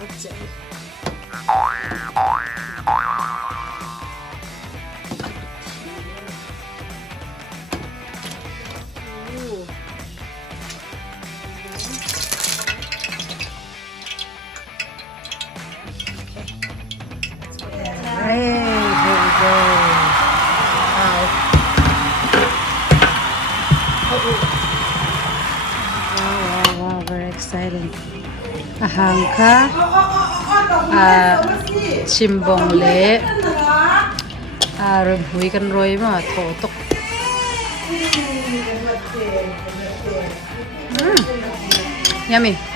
그치? Hey, here we go. Wow. Wow, very exciting. Ahangka, chimbong le, hui kan roi ma thotok. Yummy.